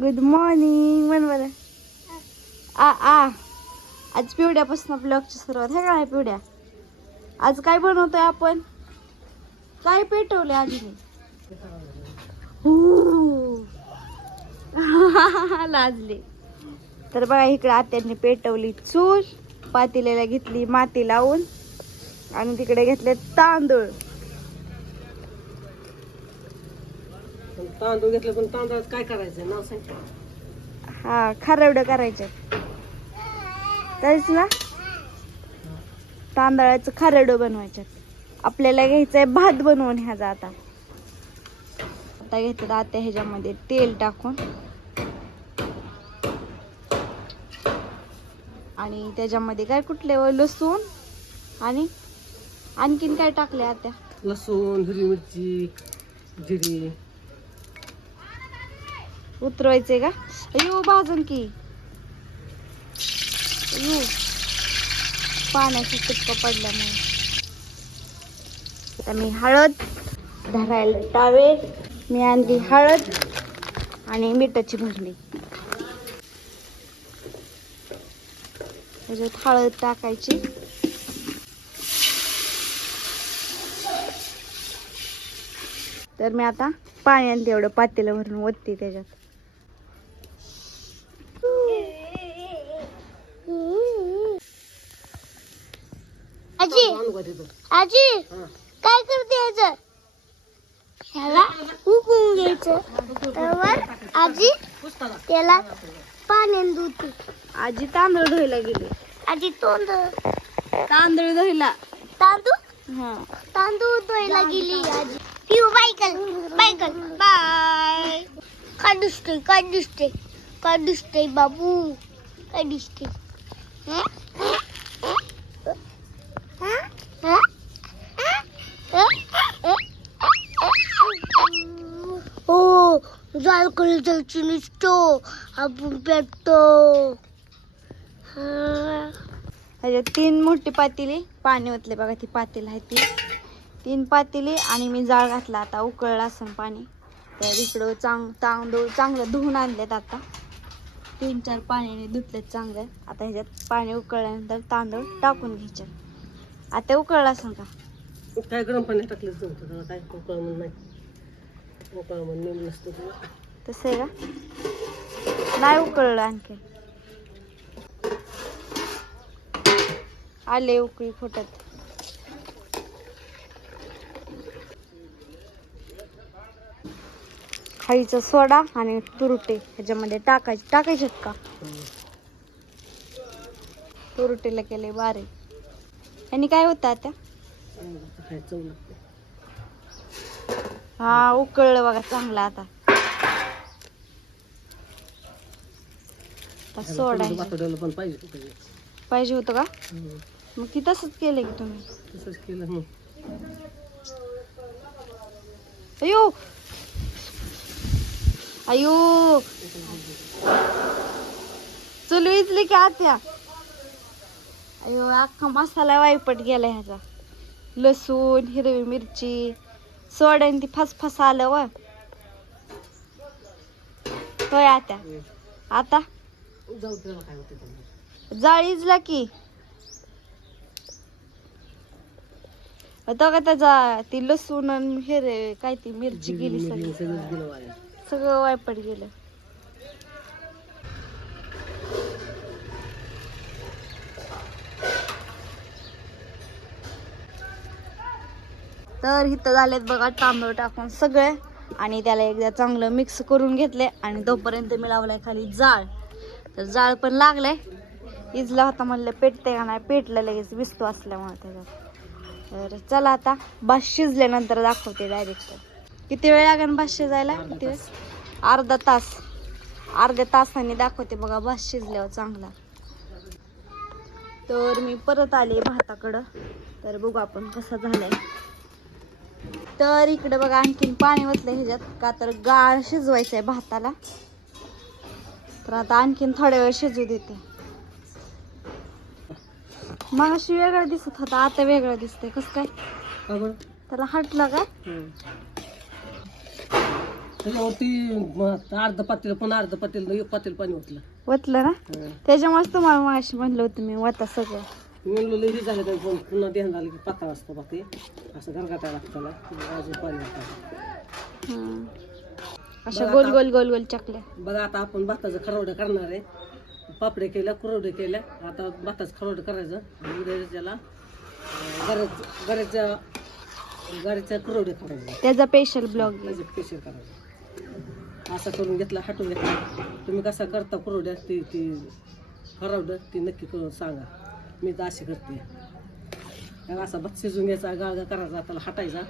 Good morning म्हण बरं आ आ. आज पिवड्यापासून ब्लॉगची सुरुवात आहे काय पिवड्या? आज काय बनवतोय आपण? काय पेटवले आधी मी लाजले. तर बघा इकडे आत्यांनी पेटवली चूल पातेल्याला घेतली माती लावून आणि तिकडे घेतले तांदूळ. पण तांदूळ घेतले पण तांदळात काय करायचं नाव सांग. हा खारवडं करायचं. तेच ना. तांदळाचं खारवडं बनवायचं. आपल्याला घ्यायचंय भात बनवून ह्याचा आता. आता घेतात आता ह्याच्यामध्ये तेल टाकून. आणि त्याच्यामध्ये काय कुठले व लसूण आणि आणखीन काय टाकले आता लसूण हिरवी मिरची जिरी. उतरवायचे का? अयो भाजून की. अयो पाण्याचा टिपका पडल्यामुळे. आता मी हळद धरायला टावे मी आणली हळद आणि मिठाची भरणी त्याच्यात हळद टाकायची. तर मी आता पाण्यात तेवढं पातेलं भरून ओतते त्याच्यात. आजी हा. काय करते ह्याचं ह्याला उकळून घ्यायचं. तर आजी त्याला पाण्यात धुते. आजी तांदूळ धुवायला गेली. आजी तोंड. तांदूळ धुवायला. तांदूळ? हा. तांदूळ धुवायला गेली आजी. पिऊ बायकल बायकल बाय काय दिसते काय दिसते काय दिसते बाबू. काय दिसते? हं? जायची नुसतो. आपण पेटतो. हं. त्याच्यात तीन मोठी पातेली पाणी ओतले बघा ती पातेली आहे ती. तीन पातेली आणि मी जाळ घातला आता उकळलं असं पाणी. तर इकडं चांग तांदूळ चांगलं धुवून आणलेत आता. तीन चार पाण्याने धुतलेत चांगलं. आता ह्याच्यात पाणी उकळल्यानंतर तांदूळ टाकून घ्यायचे. आता उकळलं असं का? काय गरम पाणी टाकलं काय उकळ म्हणून नाही उकळ म्हणून नेम नसतं तुला तसं आहे का? नाही उकळलं आणखी. आले उकळी फुटत. खाईचा सोडा आणि तुरटे ह्याच्यामध्ये टाकायचे. टाकायचे का? तुरटेला केले बारे आणि काय होतं आता? हा उकळलं बघा चांगलं आता. सोडायचं पण पाहिजे होतं. पाहिजे होतं का? हं. मग ती तसंच केलं की तुम्ही. तसंच केलं मग. अयो! अयो! चलू इथली की आत्या. अयो अख्खा मसाला वायपट गेला ह्याचा. लसूण हिरवी मिरची. सोड्याने ती फसफस आलं व. होय आता. जाऊ त्याला काय होते त्याला. जाळीजला की. आता का त्याचा ती लसूण आणि हे रे काय ती मिरची गेली सगळी. सगळं वायपट गेलं. तर इथं झालेत बघा तांदूळ टाकून सगळे. आणि त्याला एकदा चांगलं मिक्स करून घेतले आणि तोपर्यंत मी लावलाय खाली जाळ. तर जाळ पण लागलंय. इजला होता म्हणलं पेटते का नाही? पेटलं लगेच विस्तू असल्यामुळे त्याच्यात. तर चला आता भात शिजल्यानंतर दाखवते डायरेक्ट किती वेळ लागेल भात शिजायला? किती वेळ? अर्धा तास. अर्ध्या तासाने दाखवते बघा भात शिजल्यावर चांगला. तर मी परत आले भाताकडं. तर बघू आपण कसा झालाय. तर इकडे बघा आणखीन पाणी ओतलंय ह्याच्यात. का तर गाळ शिजवायचं आहे भाताला. तर आता आणखीन थोड्या वेळ शिजू देते. मग अशी वेगळं दिसत होता आता वेगळं दिसतंय. कसं काय? त्याला हटलं का. त्याच्यावरती अर्ध पातेल पण अर्ध पातेल पातेल पाणी ओतलं. वतलं ना. त्याच्यामुळेच तुम्हाला मागाशी म्हणलं होतं मी वता सगळं. मी म्हणलो लई झालं काय पण पुन्हा ध्यान झालं की पातळ असतं पाते असं गरगाटा लागतं पुन्हा अजून पाणी. हं. अशा गोल. गोल गोल गोल चकल्या. बघा आता आपण भाताचं खरवडं करणार आहे. पापड्या केल्या कुरवड्या केल्या. आता भाताचं खरवडं करायचं. आणि उद्या त्याला गऱ्याच गऱ्याच्या गऱ्याच्या कुरवड्या करायचं. त्याचा स्पेशल ब्लॉग त्याचं स्पेशल करायचं. असं करून घेतला हटून घेतला. तुम्ही कसा करता कुरवड्या ती ती खरवडं ती नक्की करून सांगा. मी तर अशी करते असा भात शिजून घ्यायचा गाळगा करायचा त्याला हटायचा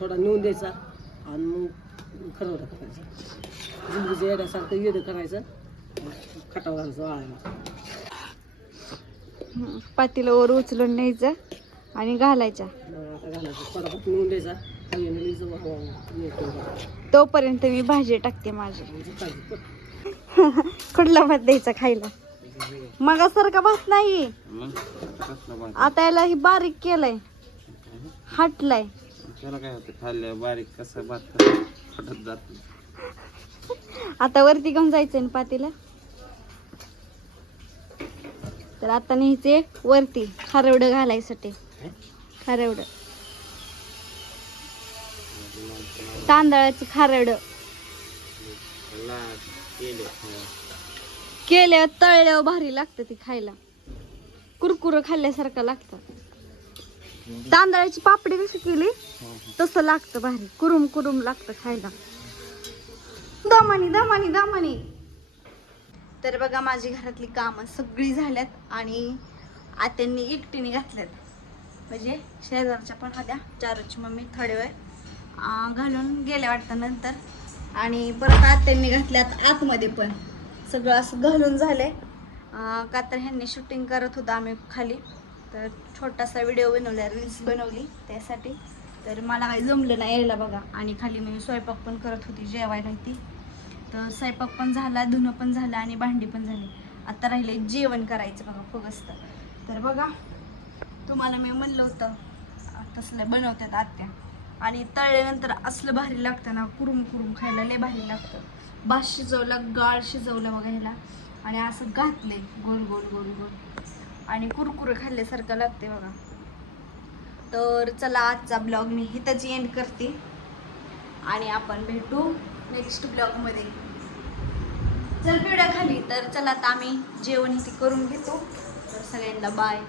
थोडा नेऊन द्यायचा आणि मग खरवडं करायचं जिंदगीचं येड्यासारखं येडं करायचं खटाव घालायचं वाळायला. पातीला वर उचलून न्यायचं आणि घालायचं. नेऊन द्यायचा. तोपर्यंत मी भाजी टाकते माझी. कुठला भात द्यायचा खायला? मगासारखा भात नाही. आता याला ही बारीक केलंय. हटलाय. त्याला काय होतं? खाल्ल्या बारीक कसं भात फटत जात आता वरती घेऊन जायचंय ना पातीला. तर आता न्यायचे वरती. खारवडं घालायसाठी. खारवडं. तांदळाचं खारवडं. केल्यावर तळल्यावर भारी लागतं ती खायला. कुरकुर खाल्ल्यासारखं लागतं. तांदळाची पापडी कशी केली? तसं लागतं भारी. कुरुम कुरुम लागतं खायला. दमानी दमानी दमानी तर बघा माझी घरातली कामं सगळी झाल्यात आणि आत्यांनी एकटीने घातल्यात. म्हणजे शेजारच्या पण होत्या. चारूची मम्मी थोडे वेळ घालून गेल्या वाटतं नंतर. आणि परत आत्यांनी घातल्यात आतमध्ये पण. सगळं असं घालून झालंय. आहे का तर ह्यांनी शूटिंग करत होतो आम्ही खाली. तर छोटासा व्हिडिओ बनवला रील्स बनवली त्यासाठी. तर मला काही जमलं नाही यायला बघा. आणि खाली मी स्वयंपाक पण करत होती जेवायला ती. तर स्वयंपाक पण झाला धुणं पण झालं आणि भांडी पण झाली. आता राहिले जेवण करायचं बघा फगस्त तर बघा तुम्हाला मी म्हणलं होतं तसलं बनवतात आत्या. आणि तळल्यानंतर असलं भारी लागतं ना कुरुम कुरुम खायला लय भारी लागतं. भात शिजवलं गाळ शिजवलं बघा ह्याला. आणि असं घातले गोल गोल गोल गोल. आणि कुरकुरे खाल्ल्यासारखं लागते बघा. तर चला आजचा ब्लॉग मी हिताची एंड करते. आणि आपण भेटू नेक्स्ट ब्लॉगमध्ये चल पिढ्या खाली तर चला आता आम्ही जेवण इथे करून घेतो. तर सगळ्यांना बाय